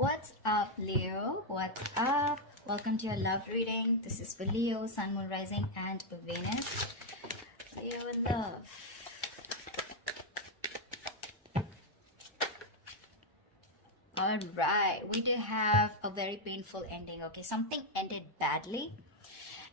What's up, Leo? What's up? Welcome to your love reading. This is for Leo, Sun, Moon, Rising, and Venus. Leo in love. Alright, we do have a very painful ending, okay? Something ended badly.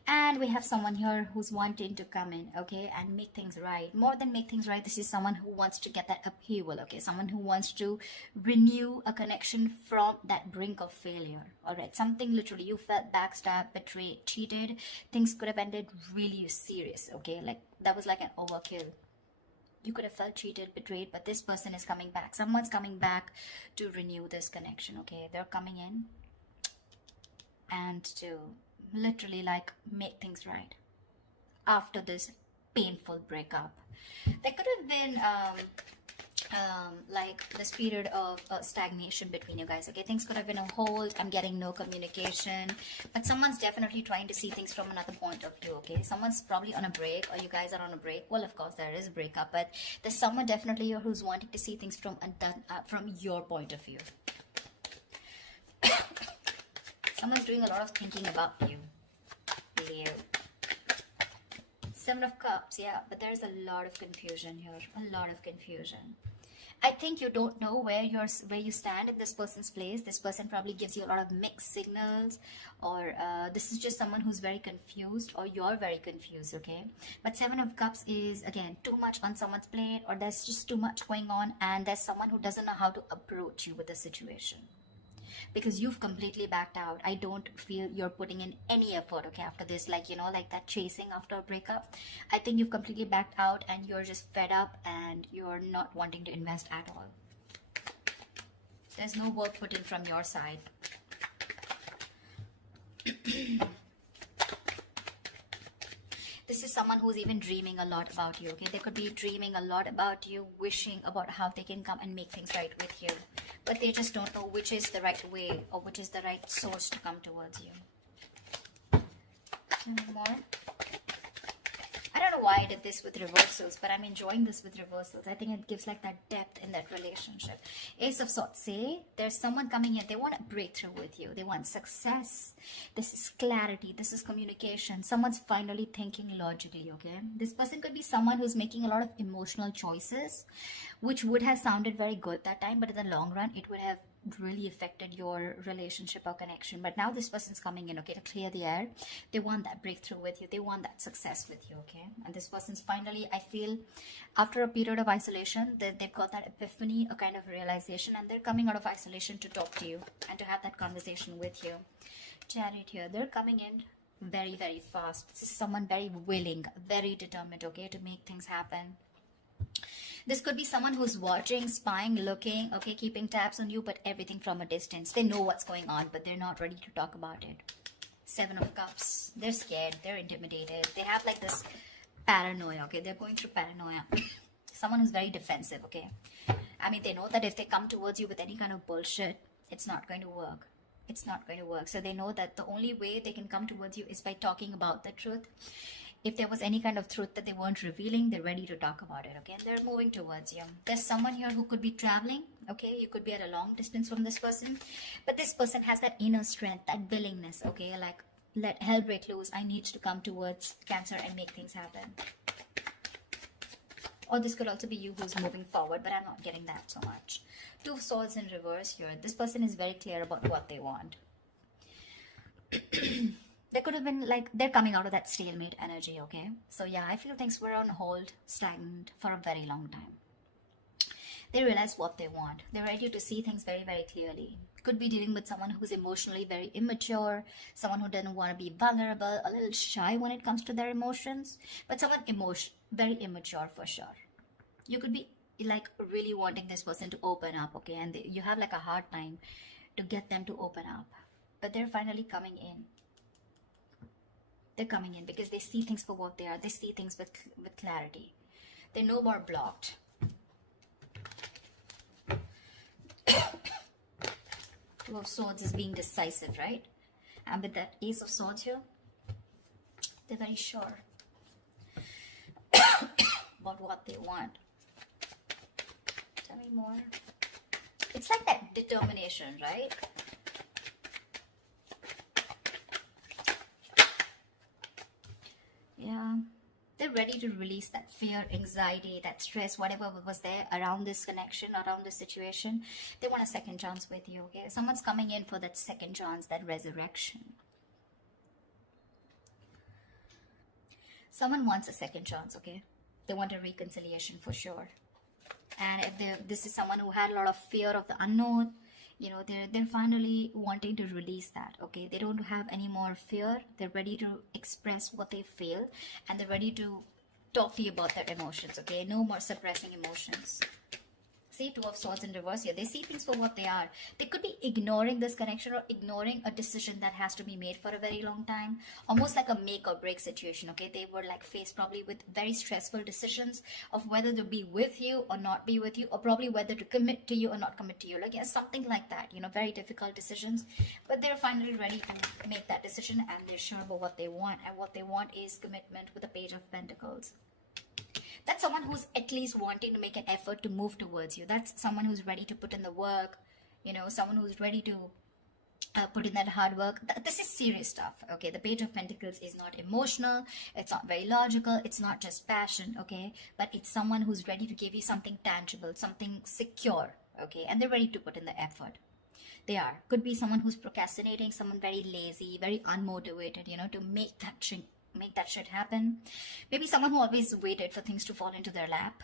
And we have someone here who's wanting to come in, okay, and make things right. More than make things right, this is someone who wants to get that upheaval, okay? Someone who wants to renew a connection from that brink of failure, all right? Something literally, you felt backstabbed, betrayed, cheated. Things could have ended really serious, okay? Like, that was like an overkill. You could have felt cheated, betrayed, but this person is coming back. Someone's coming back to renew this connection, okay? They're coming in and to literally like make things right after this painful breakup. There could have been like this period of stagnation between you guys, okay? Things could have been on hold. I'm getting no communication, but someone's definitely trying to see things from another point of view, okay? Someone's probably on a break, or you guys are on a break. Well, of course there is a breakup, but there's someone definitely here who's wanting to see things from your point of view. Someone's doing a lot of thinking about you, Leo. Seven of Cups, yeah, but there's a lot of confusion here. A lot of confusion. I think you don't know where you stand in this person's place. This person probably gives you a lot of mixed signals, or this is just someone who's very confused, or you're very confused, okay? But Seven of Cups is, again, too much on someone's plate, or there's just too much going on, and there's someone who doesn't know how to approach you with the situation. Because you've completely backed out. I don't feel you're putting in any effort, okay, after this, like, you know, like that chasing after a breakup. I think you've completely backed out and you're just fed up and you're not wanting to invest at all. There's no work put in from your side. This is someone who's even dreaming a lot about you, okay? They could be dreaming a lot about you, wishing about how they can come and make things right with you. But they just don't know which is the right way or which is the right source to come towards you. Any more? I don't know why I did this with reversals, but I'm enjoying this with reversals. I think it gives like that depth in that relationship. Ace of Swords, say there's someone coming in. They want a breakthrough with you. They want success. This is clarity. This is communication. Someone's finally thinking logically, okay? This person could be someone who's making a lot of emotional choices, which would have sounded very good that time, but in the long run, it would have really affected your relationship or connection. But now this person's coming in, okay, to clear the air. They want that breakthrough with you. They want that success with you, okay? And this person's finally, I feel, after a period of isolation, they've got that epiphany, a kind of realization, and they're coming out of isolation to talk to you and to have that conversation with you. Chariot here, they're coming in very, very fast. This is someone very willing, very determined, okay, to make things happen. This could be someone who's watching, spying, looking, okay, keeping tabs on you, but everything from a distance. They know what's going on, but they're not ready to talk about it. Seven of Cups. They're scared. They're intimidated. They have like this paranoia, okay? They're going through paranoia. Someone who's very defensive, okay? I mean, they know that if they come towards you with any kind of bullshit, it's not going to work. It's not going to work. So they know that the only way they can come towards you is by talking about the truth. If there was any kind of truth that they weren't revealing, they're ready to talk about it, okay? And they're moving towards you. There's someone here who could be traveling, okay? You could be at a long distance from this person. But this person has that inner strength, that willingness, okay? Like, let hell break loose. I need to come towards Cancer and make things happen. Or this could also be you who's moving forward, but I'm not getting that so much. Two of Swords in reverse here. This person is very clear about what they want. There could have been like, they're coming out of that stalemate energy, okay? So yeah, I feel things were on hold, stagnant for a very long time. They realize what they want. They're ready to see things very, very clearly. Could be dealing with someone who's emotionally very immature, someone who doesn't want to be vulnerable, a little shy when it comes to their emotions, but someone very immature for sure. You could be like really wanting this person to open up, okay? And you have like a hard time to get them to open up, but they're finally coming in. They're coming in because they see things for what they are. They see things with clarity. They're no more blocked. Two of Swords is being decisive, right? And with that Ace of Swords here, they're very sure about what they want. Tell me more. It's like that determination, right? Yeah. They're ready to release that fear, anxiety, that stress, whatever was there around this connection, around this situation. They want a second chance with you, okay? Someone's coming in for that second chance, that resurrection. Someone wants a second chance, okay? They want a reconciliation for sure. And if this is someone who had a lot of fear of the unknown, you know, they're finally wanting to release that, okay? They don't have any more fear. They're ready to express what they feel, and they're ready to talk to you about their emotions, okay? No more suppressing emotions. See, Two of Swords in reverse here. They see things for what they are. They could be ignoring this connection or ignoring a decision that has to be made for a very long time. Almost like a make or break situation, okay? They were like faced probably with very stressful decisions of whether to be with you or not be with you, or probably whether to commit to you or not commit to you. Like, yeah, something like that, you know, very difficult decisions. But they're finally ready to make that decision, and they're sure about what they want. And what they want is commitment with the Page of Pentacles. That's someone who's at least wanting to make an effort to move towards you. That's someone who's ready to put in the work, you know, someone who's ready to put in that hard work. This is serious stuff, okay? The Page of Pentacles is not emotional, it's not very logical, it's not just passion, okay? But it's someone who's ready to give you something tangible, something secure, okay? And they're ready to put in the effort. They are. Could be someone who's procrastinating, someone very lazy, very unmotivated, you know, to make that shit happen. Maybe someone who always waited for things to fall into their lap.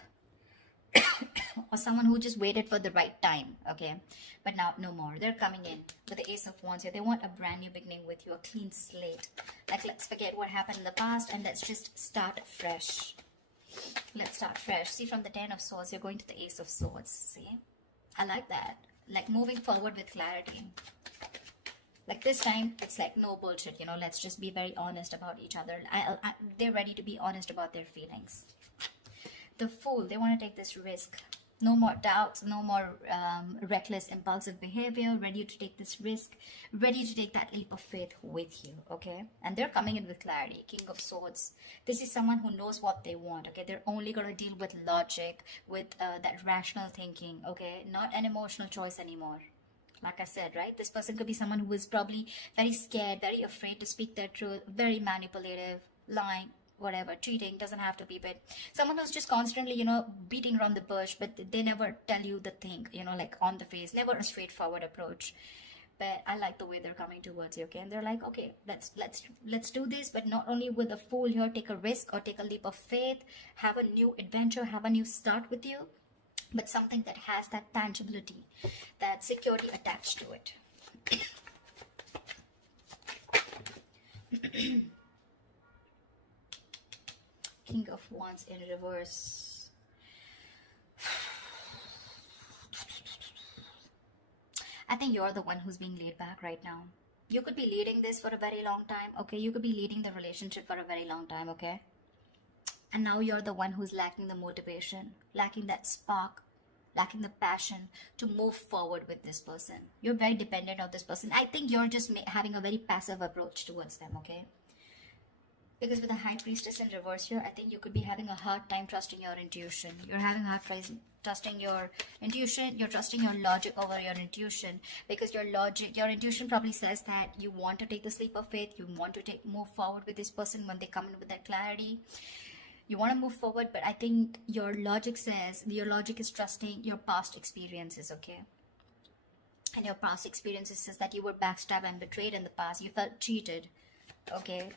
Or someone who just waited for the right time, okay? But now, no more. They're coming in with the Ace of Wands here. They want a brand new beginning with you, a clean slate. Like, let's forget what happened in the past and let's just start fresh. Let's start fresh. See, from the Ten of Swords, you're going to the Ace of Swords. See? I like that. Like, moving forward with clarity. Like, this time, it's like no bullshit, you know, let's just be very honest about each other. They're ready to be honest about their feelings. The Fool, they want to take this risk. No more doubts, no more reckless, impulsive behavior, ready to take this risk, ready to take that leap of faith with you, okay? And they're coming in with clarity. King of Swords. This is someone who knows what they want, okay? They're only going to deal with logic, with that rational thinking, okay? Not an emotional choice anymore. Like I said, right? This person could be someone who is probably very scared, very afraid to speak their truth, very manipulative, lying, whatever, cheating, doesn't have to be, but someone who's just constantly, you know, beating around the bush, but they never tell you the thing, you know, like on the face, never a straightforward approach. But I like the way they're coming towards you, okay? And they're like, okay, let's do this, but not only with a Fool here, take a risk or take a leap of faith, have a new adventure, have a new start with you, but something that has that tangibility, that security attached to it. King of Wands in reverse. I think you're the one who's being laid back right now. You could be leading this for a very long time, okay? You could be leading the relationship for a very long time, okay? And now you're the one who's lacking the motivation, lacking that spark, lacking the passion to move forward with this person. You're very dependent on this person. I think you're just having a very passive approach towards them, okay? Because with the High Priestess in reverse here, I think you could be having a hard time trusting your intuition. You're having a hard time trusting your intuition. You're trusting your logic over your intuition, because your intuition probably says that you want to take this leap of faith. You want to move forward with this person when they come in with that clarity. You want to move forward, but I think your logic is trusting your past experiences, okay? And your past experiences says that you were backstabbed and betrayed in the past. You felt cheated, okay?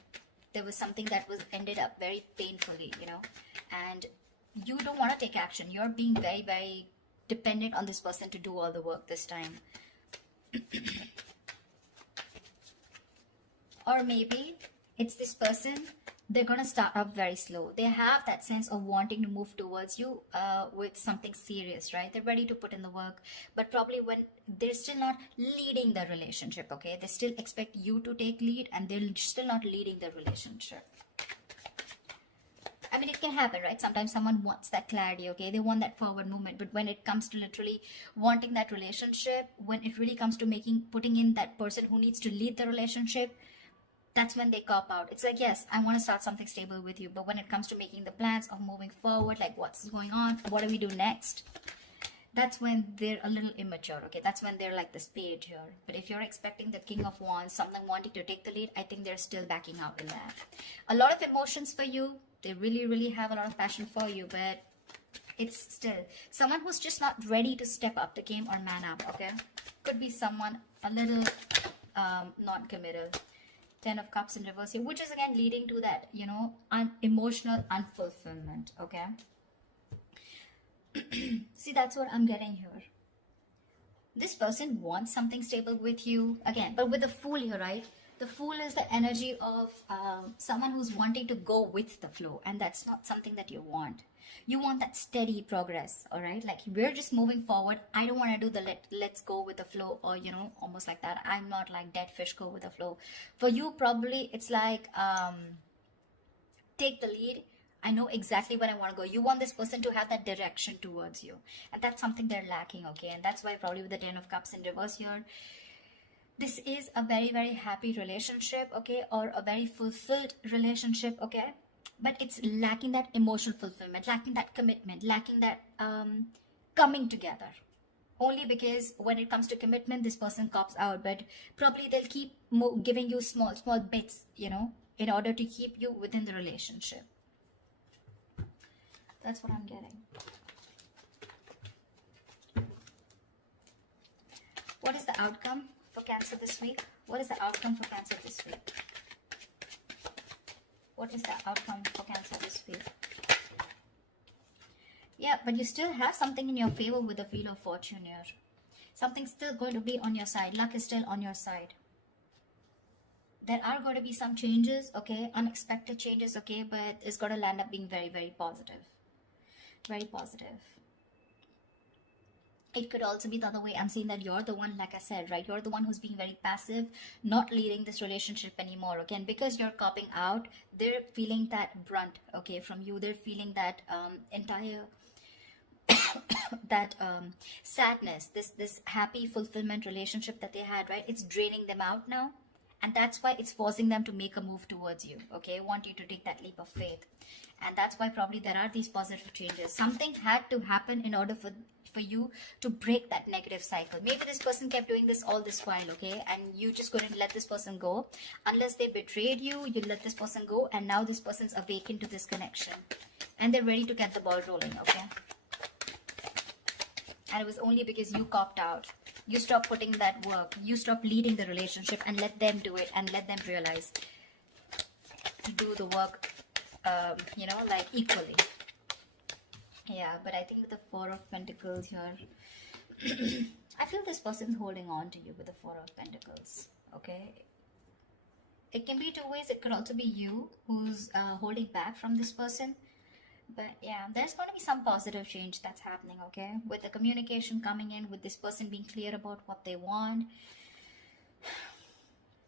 There was something that was ended up very painfully, you know? And you don't want to take action. You're being very, very dependent on this person to do all the work this time. Or maybe it's this person, they're going to start up very slow. They have that sense of wanting to move towards you with something serious, right? They're ready to put in the work, but probably when they're still not leading the relationship, okay? They still expect you to take lead and they're still not leading the relationship. I mean, it can happen, right? Sometimes someone wants that clarity, okay? They want that forward movement, but when it comes to literally wanting that relationship, when it really comes to putting in that person who needs to lead the relationship, that's when they cop out. It's like, yes, I want to start something stable with you, but when it comes to making the plans of moving forward, like what's going on, what do we do next, that's when they're a little immature, okay? That's when they're like the spade here. But if you're expecting the King of Wands, someone wanting to take the lead, I think they're still backing out in that. A lot of emotions for you. They really, really have a lot of passion for you, but it's still someone who's just not ready to step up the game or man up, okay? Could be someone a little non-committal. 10 of Cups in reverse here, which is again leading to that, you know, emotional unfulfillment, okay? See, that's what I'm getting here. This person wants something stable with you again, but with the Fool here, right? The Fool is the energy of someone who's wanting to go with the flow, and that's not something that you want. You want that steady progress, all right? Like, we're just moving forward. I don't want to do the let's go with the flow, or, you know, almost like that. I'm not like dead fish, go with the flow. For you, probably it's like take the lead. I know exactly where I want to go. You want this person to have that direction towards you, and that's something they're lacking, okay? And that's why probably with the 10 of Cups in reverse here, this is a very, very happy relationship, okay? Or a very fulfilled relationship, okay? But it's lacking that emotional fulfillment, lacking that commitment, lacking that coming together. Only because when it comes to commitment, this person cops out, but probably they'll keep giving you small bits, you know, in order to keep you within the relationship. That's what I'm getting. What is the outcome for Cancer this week? What is the outcome for Cancer this week? What is the outcome for Cancer this week? Yeah, but you still have something in your favor with the Wheel of Fortune here. Something's still going to be on your side. Luck is still on your side. There are going to be some changes, okay? Unexpected changes, okay? But it's going to land up being very, very positive. Very positive. It could also be the other way. I'm saying that you're the one, like I said, right? You're the one who's being very passive, not leading this relationship anymore. Again, because you're copping out, they're feeling that brunt, okay, from you. They're feeling that entire that sadness, this happy fulfillment relationship that they had, right? It's draining them out now. And that's why it's forcing them to make a move towards you, okay? Want you to take that leap of faith. And that's why probably there are these positive changes. Something had to happen in order for you to break that negative cycle. Maybe this person kept doing this all this while, okay? And you just couldn't let this person go. Unless they betrayed you, you let this person go. And now this person's awakened to this connection. And they're ready to get the ball rolling, okay? And it was only because you copped out. You stop putting that work. You stop leading the relationship and let them do it and let them realize to do the work, you know, like equally. Yeah, but I think with the Four of Pentacles here, I feel this person's holding on to you with the Four of Pentacles, okay? It can be two ways. It could also be you who's holding back from this person. But yeah, there's going to be some positive change that's happening, okay? With the communication coming in, with this person being clear about what they want.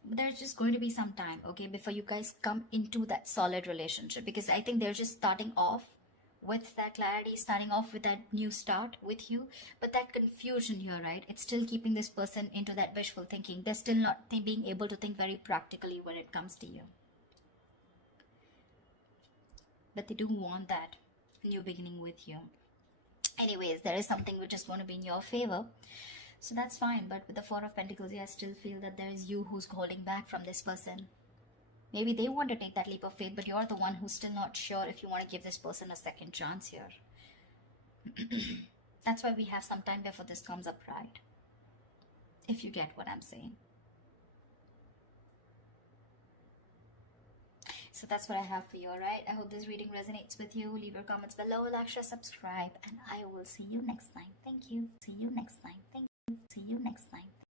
But there's just going to be some time, okay, before you guys come into that solid relationship. Because I think they're just starting off with that clarity, starting off with that new start with you. But that confusion here, right? It's still keeping this person into that wishful thinking. They're still not being able to think very practically when it comes to you. But they do want that new beginning with you. Anyways, there is something which is going to be in your favor. So that's fine. But with the Four of Pentacles, I still feel that there is you who's holding back from this person. Maybe they want to take that leap of faith, but you're the one who's still not sure if you want to give this person a second chance here. That's why we have some time before this comes up, right? If you get what I'm saying. So that's what I have for you, alright? I hope this reading resonates with you. Leave your comments below, like, share, subscribe, and I will see you next time. Thank you. See you next time. Thank you. See you next time.